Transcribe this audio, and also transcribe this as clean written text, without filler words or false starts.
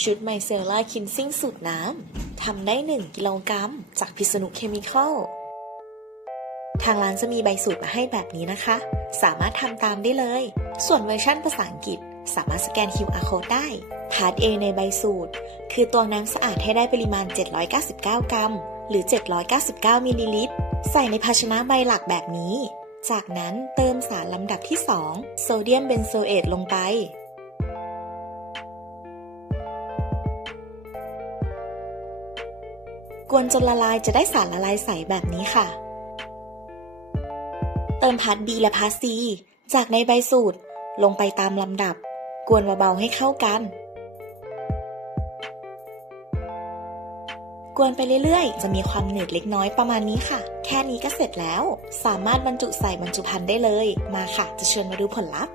ชุด Micellar คินซิ่งสูตรน้ำทำได้1กิโลกรัมจากพิษณุเคมีคอลทางร้านจะมีใบสูตรมาให้แบบนี้นะคะสามารถทำตามได้เลยส่วนเวอร์ชั่นภาษาอังกฤษสามารถสแกน QR Code ได้พาร์ท A ในใบสูตรคือตวงน้ำสะอาดให้ได้ปริมาณ799กรัมหรือ799มิลลิลิตรใส่ในภาชนะใบหลักแบบนี้จากนั้นเติมสารลำดับที่2โซเดียมเบนโซเอตลงไปกวนจนละลายจะได้สารละลายใสแบบนี้ค่ะเติมพาร์ท B และพาร์ท C จากในใบสูตรลงไปตามลำดับกวนเบาๆให้เข้ากันกวนไปเรื่อยๆจะมีความหนืดเล็กน้อยประมาณนี้ค่ะแค่นี้ก็เสร็จแล้วสามารถบรรจุใส่บรรจุภัณฑ์ได้เลยมาค่ะจะเชิญมาดูผลลัพธ์